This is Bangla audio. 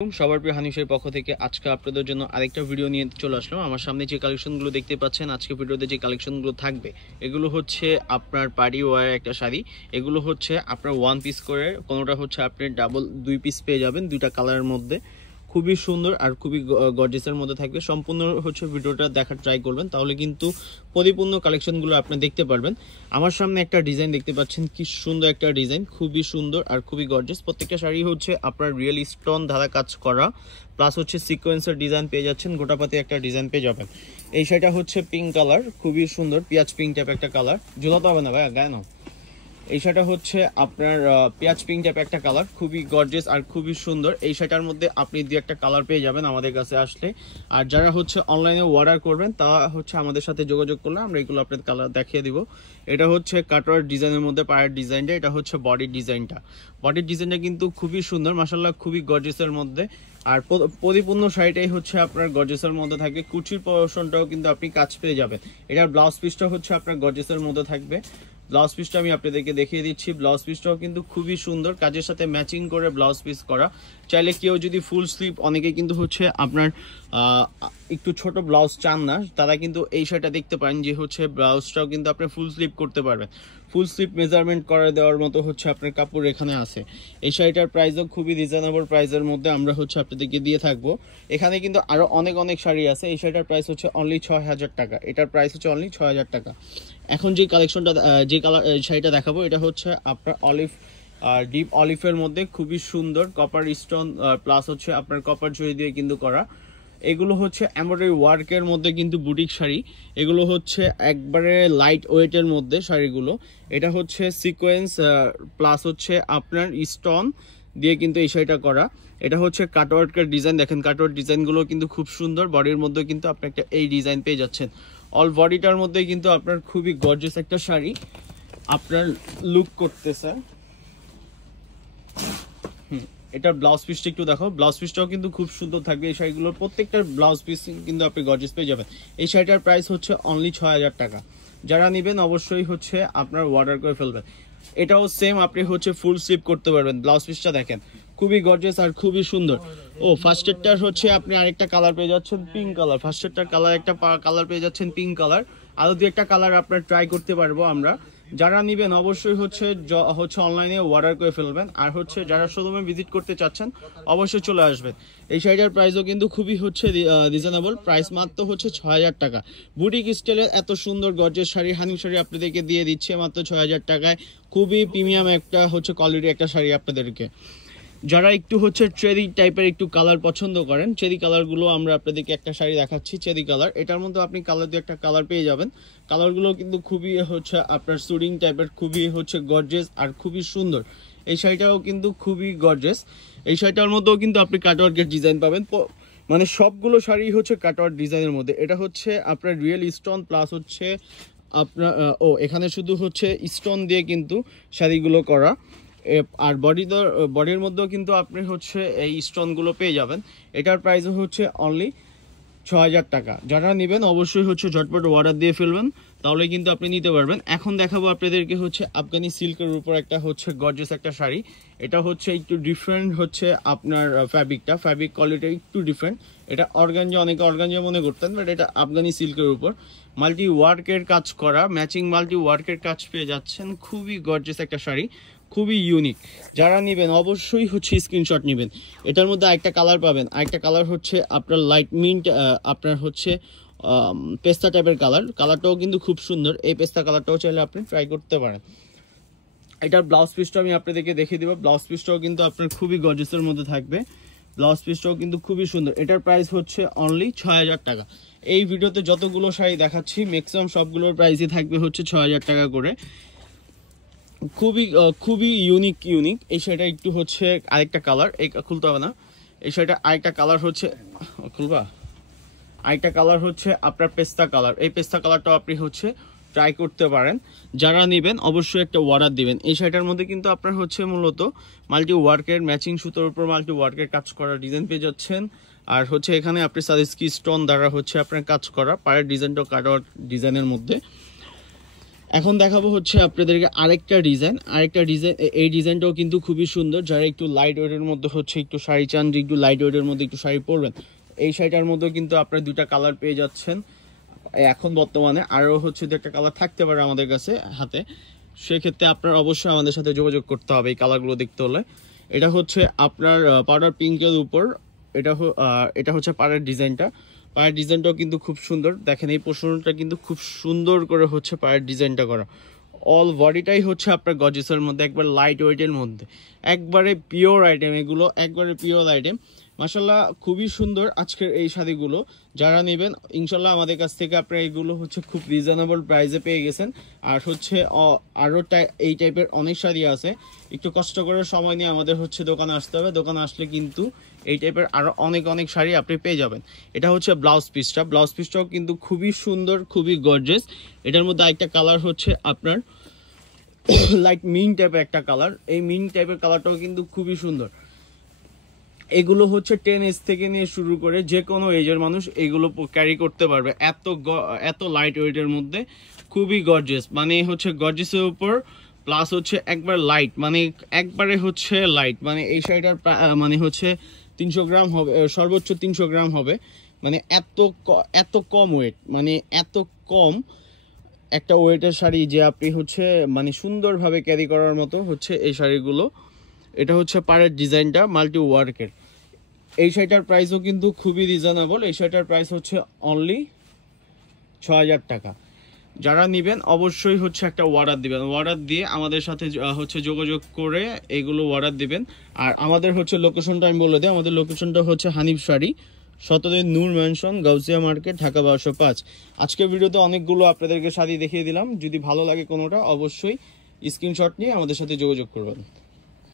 সবার প্রিয় হানিফের পক্ষ থেকে আজকে আপনাদের জন্য আরেকটা ভিডিও নিয়ে চলে আসলাম। আমার সামনে যে কালেকশনগুলো দেখতে পাচ্ছেন, আজকে ভিডিওতে যে কালেকশনগুলো থাকবে এগুলো হচ্ছে আপনার পার্টি ওয়্যার একটা শাড়ি। এগুলো হচ্ছে আপনার ওয়ান পিস করে, কোনোটা হচ্ছে আপনি ডাবল দুই পিস পেয়ে যাবেন দুইটা কালারের মধ্যে। খুবই সুন্দর আর খুবই গর্জিয়াসের মধ্যে থাকবে। সম্পূর্ণ হচ্ছে ভিডিওটা দেখার ট্রাই করবেন, তাহলে কিন্তু পরিপূর্ণ কালেকশনগুলো আপনি দেখতে পারবেন। আমার সামনে একটা ডিজাইন দেখতে পাচ্ছেন, কি সুন্দর একটা ডিজাইন, খুবই সুন্দর আর খুবই গর্জিয়াস। প্রত্যেকটা শাড়ি হচ্ছে আপনার রিয়েল স্টোন ধারা কাজ করা, প্লাস হচ্ছে সিকোয়েন্সের ডিজাইন পেয়ে যাচ্ছেন, গোটাপাতি একটা ডিজাইন পেয়ে যাবেন। এই শাড়িটা হচ্ছে পিঙ্ক কালার, খুবই সুন্দর পেঁয়াজ পিঙ্ক টাইপ একটা কালার, ঝোলাতে হবে না ভাই গায়ে না। এই শাড়িটা হচ্ছে আপনার পেঁয়াজ পিঙ্ক টাইপ একটা কালার, খুবই গর্জিয়াস আর খুবই সুন্দর। এই শাড়িটার মধ্যে আপনি দুই একটা কালার পেয়ে যাবেন আমাদের কাছে আসলে। আর যারা হচ্ছে অনলাইনে অর্ডার করবেন তা হচ্ছে আমাদের সাথে যোগাযোগ করলে আমরা এগুলো আপনাদের কালার দেখিয়ে দিব। এটা হচ্ছে কাটওয়ার ডিজাইনের মধ্যে পায়ের ডিজাইনটা, এটা হচ্ছে বডির ডিজাইনটা। বডির ডিজাইনটা কিন্তু খুবই সুন্দর মাশাআল্লাহ, খুবই গর্জিয়াসের মধ্যে। আর পরিপূর্ণ শাড়িটাই হচ্ছে আপনার গর্জিয়াসের মধ্যে থাকবে। কুচির পোরশনটাও কিন্তু আপনি কাজ পেয়ে যাবেন। এটার ব্লাউজ পিসটা হচ্ছে আপনার গর্জিয়াসের মধ্যে থাকবে। ব্লাউজ পিসটা আমি আপনাদেরকে দেখিয়ে দিচ্ছি। ব্লাউজ পিসটাও কিন্তু খুবই সুন্দর, কাজের সাথে ম্যাচিং করে ব্লাউজ পিস করা। চাইলে কেউ যদি ফুল স্লিভ, অনেকে কিন্তু হচ্ছে আপনার একটু ছোট ব্লাউজ চান না, তারা কিন্তু এই শাড়িটা দেখতে পারেন যে হচ্ছে ব্লাউজটাও কিন্তু আপনি ফুল স্লিভ করতে পারবেন। ফুল স্লিভ মেজারমেন্ট করে দেওয়ার মতো হচ্ছে আপনার কাপড় এখানে আছে। এই শাড়িটার প্রাইসও খুবই রিজনেবল প্রাইসের মধ্যে আমরা হচ্ছে আপনাদেরকে দিয়ে থাকবো। এখানে কিন্তু আরও অনেক শাড়ি আছে। এই শাড়িটার প্রাইস হচ্ছে অনলি ৬,০০০ টাকা। এটার প্রাইস হচ্ছে অনলি ৬,০০০ টাকা। এখন যে কালেকশনটা যে কালার শাড়িটা দেখাবো, এটা হচ্ছে আপনার অলিভ ডিপ অলিভের মধ্যে খুবই সুন্দর কপার স্টোন প্লাস হচ্ছে আপনার কপার জড়ি দিয়ে কিন্তু করা। এগুলো হচ্ছে এমব্রয়ডারি ওয়ার্কের মধ্যে কিন্তু বুটিক শাড়ি। এগুলো হচ্ছে একবারে লাইট ওয়েটের মধ্যে শাড়িগুলো। এটা হচ্ছে সিকোয়েন্স প্লাস হচ্ছে আপনার স্টোন দিয়ে কিন্তু এই শাড়িটা করা। এটা হচ্ছে কাটওয়ার্কের ডিজাইন, দেখেন কাটওয়ার্ক ডিজাইনগুলো কিন্তু খুব সুন্দর। বডির মধ্যে কিন্তু আপনি একটা এই ডিজাইন পেয়ে যাচ্ছেন। অল বডিটার মধ্যে কিন্তু আপনার খুবই গর্জিয়াস একটা শাড়ি আপনার লুক করতেছে। এটার ব্লাউজ পিসটা একটু দেখো, ব্লাউজ পিসটাও কিন্তু খুব সুন্দর থাকবে। এই শাড়িগুলোর প্রত্যেকটার ব্লাউজ পিস কিন্তু আপনি গর্জিয়াস পেয়ে যাবেন। এই শাড়িটার প্রাইস হচ্ছে অনলি ৬,০০০ টাকা। যারা নেবেন অবশ্যই হচ্ছে আপনার অর্ডার করে ফেলবেন। এটাও সেম, আপনি হচ্ছে ফুল স্লিভ করতে পারবেন। ব্লাউজ পিসটা দেখেন, খুবই গর্জিয়াস আর খুবই সুন্দর। ও ফার্স্টেরটার হচ্ছে আপনি আরেকটা কালার পেয়ে যাচ্ছেন পিঙ্ক কালার। ফার্স্টেরটার কালার একটা কালার পেয়ে যাচ্ছেন পিঙ্ক কালার। আরও দু একটা কালার আপনার ট্রাই করতে পারবো আমরা। যারা নেবেন অবশ্যই হচ্ছে অনলাইনে অর্ডার করে ফেলবেন। আর হচ্ছে যারা শোরুমে ভিজিট করতে চাচ্ছেন অবশ্যই চলে আসবেন। এই শাড়িটার প্রাইসও কিন্তু খুবই হচ্ছে রিজনেবল প্রাইস, মাত্র হচ্ছে ৬,০০০ টাকা। বুটিক স্টাইলের এত সুন্দর গর্জিয়াস শাড়ি, হানিফ শাড়ি আপনাদেরকে দিয়ে দিচ্ছে মাত্র ৬,০০০ টাকায়। খুবই প্রিমিয়াম একটা হচ্ছে কোয়ালিটি একটা শাড়ি আপনাদেরকে। যারা একটু হচ্ছে চেরি টাইপের একটু কালার পছন্দ করেন, চেরি কালারগুলো আমরা আপনাদেরকে একটা শাড়ি দেখাচ্ছি চেরি কালার। এটার মধ্যে আপনি কালার দিয়ে একটা কালার পেয়ে যাবেন। কালারগুলো কিন্তু খুবই হচ্ছে আপনার সুডিং টাইপের, খুবই হচ্ছে গর্জিয়াস আর খুবই সুন্দর। এই শাড়িটাও কিন্তু খুবই গর্জিয়াস। এই শাড়িটার মধ্যেও কিন্তু আপনি কাটওয়ার্কের ডিজাইন পাবেন। মানে সবগুলো শাড়ি হচ্ছে কাটওয়ার্ক ডিজাইনের মধ্যে। এটা হচ্ছে আপনার রিয়েল স্টোন প্লাস হচ্ছে আপনার এখানে শুধু হচ্ছে স্টোন দিয়ে কিন্তু শাড়িগুলো করা। আর বডির মধ্যেও কিন্তু আপনি হচ্ছে এই স্টোনগুলো পেয়ে যাবেন। এটার প্রাইসও হচ্ছে অনলি ৬,০০০ টাকা। যারা নেবেন অবশ্যই হচ্ছে ঝটপট অর্ডার দিয়ে ফেলবেন, তাহলে কিন্তু আপনি নিতে পারবেন। এখন দেখাবো আপনাদেরকে হচ্ছে আফগানি সিল্কের উপর একটা হচ্ছে গর্জিয়াস একটা শাড়ি। এটা হচ্ছে একটু ডিফারেন্ট হচ্ছে আপনার ফ্যাব্রিক কোয়ালিটি একটু ডিফারেন্ট। এটা অর্গানজা, অনেকে অর্গানজা মনে করতেন, বাট এটা আফগানি সিল্কের উপর মাল্টি ওয়ার্কের কাজ করা, ম্যাচিং মাল্টি ওয়ার্কের কাজ পেয়ে যাচ্ছেন। খুবই গর্জিয়াস একটা শাড়ি, খুবই ইউনিক। যারা নেবেন অবশ্যই হচ্ছে স্ক্রিনশট নেবেন। এটার মধ্যে আরেকটা কালার পাবেন, আরেকটা কালার হচ্ছে আপনার লাইট মিন্ট, আপনার হচ্ছে পেস্তা টাইপের কালারটাও কিন্তু খুব সুন্দর। এই পেস্তা কালারটাও চাইলে আপনি ট্রাই করতে পারেন। এটার ব্লাউজ পিসটা আমি আপনাদেরকে দেখিয়ে দেবো। ব্লাউজ পিসটাও কিন্তু আপনার খুবই গর্জিয়াসের মধ্যে থাকবে। ব্লাউজ পিসটাও কিন্তু খুবই সুন্দর। এটার প্রাইস হচ্ছে অনলি ৬,০০০ টাকা। এই ভিডিওতে যতগুলো শাড়ি দেখাচ্ছি ম্যাক্সিমাম সবগুলোর প্রাইসই থাকবে হচ্ছে ৬,০০০ টাকা করে। খুবই ইউনিক। এই শাড়িটা একটু হচ্ছে আরেকটা কালার, এই খুলতে হবে না। এই শাড়িটা আরেকটা কালার হচ্ছে, খুলবা, আরেকটা কালার হচ্ছে আপনার পেস্তা কালার। এই পেস্তা কালারটাও আপনি হচ্ছে ট্রাই করতে পারেন। যারা নেবেন অবশ্যই একটা অর্ডার দিবেন। এই শাড়িটার মধ্যে কিন্তু আপনার হচ্ছে মূলত মাল্টি ওয়ার্কের ম্যাচিং সুতোর উপর মাল্টি ওয়ার্কের কাজ করা ডিজাইন পেয়ে যাচ্ছেন। আর হচ্ছে এখানে আপনি সাদিস্কি স্টোন দ্বারা হচ্ছে আপনার কাজ করা, পায়ের ডিজাইনটাও কাটওয়ার্ক ডিজাইনের মধ্যে। এখন দেখাবো হচ্ছে আপনাদেরকে আরেকটা ডিজাইন, এই ডিজাইনটাও কিন্তু খুবই সুন্দর। যারা একটু লাইট ওয়েটের মধ্যে হচ্ছে একটু শাড়ি চান, যে একটু লাইট ওয়েটের মধ্যে একটু শাড়ি পরবেন, এই শাড়িটার মধ্যে কিন্তু আপনার দুইটা কালার পেয়ে যাচ্ছেন এখন বর্তমানে। আরও হচ্ছে দু একটা কালার থাকতে পারে আমাদের কাছে হাতে, সেক্ষেত্রে আপনার অবশ্যই আমাদের সাথে যোগাযোগ করতে হবে এই কালারগুলো দেখতে হলে। এটা হচ্ছে আপনার পাউডার পিঙ্কের উপর, এটা হচ্ছে পাড়ের ডিজাইনটা। পায়ের ডিজাইনটাও কিন্তু খুব সুন্দর, দেখেন এই পোর্শনটা কিন্তু খুব সুন্দর করে হচ্ছে পায়ের ডিজাইনটা করা। অল বডিটাই হচ্ছে আপনার গর্জিয়াসের মধ্যে, একবার লাইট ওয়েটের মধ্যে, একবারে পিওর আইটেম, এগুলো একবারে পিওর আইটেম। মাশাল্লাহ খুবই সুন্দর আজকের এই শাড়িগুলো। যারা নেবেন ইনশাল্লাহ আমাদের কাছ থেকে আপনারা এগুলো হচ্ছে খুব রিজনেবল প্রাইসে পেয়ে গেছেন। আর হচ্ছে আরও এই টাইপের অনেক শাড়ি আছে, একটু কষ্ট করে সময় নিয়ে আমাদের হচ্ছে দোকানে আসতে হবে। দোকানে আসলে কিন্তু এই টাইপের আরও অনেক শাড়ি আপনি পেয়ে যাবেন। এটা হচ্ছে ব্লাউজ পিসটাও কিন্তু খুবই সুন্দর, খুবই গর্জিয়াস। এটার মধ্যে একটা কালার হচ্ছে আপনার লাইট মিন টাইপের একটা কালার, এই মিন টাইপের কালারটাও কিন্তু খুবই সুন্দর। এগুলো হচ্ছে 10 এজ থেকে নিয়ে শুরু করে যে কোনো এজের মানুষ এগুলো ক্যারি করতে পারবে, এত লাইট ওয়েটের মধ্যে খুবই গর্জিয়াস। মানে হচ্ছে গর্জিয়াসের উপর প্লাস হচ্ছে একবার লাইট, মানে একবারে হচ্ছে লাইট। মানে এই শাড়িটার মানে হচ্ছে 300 গ্রাম হবে, সর্বোচ্চ 300 গ্রাম হবে। মানে এত কম ওয়েট, মানে এত কম একটা ওয়েটের শাড়ি যে আপনি হচ্ছে মানে সুন্দরভাবে ক্যারি করার মতো হচ্ছে এই শাড়িগুলো। এটা হচ্ছে পাড়ের ডিজাইনটা মাল্টি ওয়ার্কের। এই শাড়িটার প্রাইসও কিন্তু খুবই রিজনেবল। এই শাড়িটার প্রাইস হচ্ছে অনলি 6000 টাকা। যারা নেবেন অবশ্যই হচ্ছে একটা অর্ডার দিবেন, অর্ডার দিয়ে আমাদের সাথে হচ্ছে যোগাযোগ করে এগুলো অর্ডার দিবেন। আর আমাদের হচ্ছে লোকেশনটা আমি বলে দিই, আমাদের লোকেশনটা হচ্ছে হানিফ শাড়ি, 17 নূর ম্যানশন, গাউসিয়া মার্কেট, ঢাকা 1205। আজকের ভিডিওতে অনেকগুলো আপনাদেরকে শাড়ি দেখিয়ে দিলাম। যদি ভালো লাগে কোনোটা অবশ্যই স্ক্রিনশট নিয়ে আমাদের সাথে যোগাযোগ করবেন।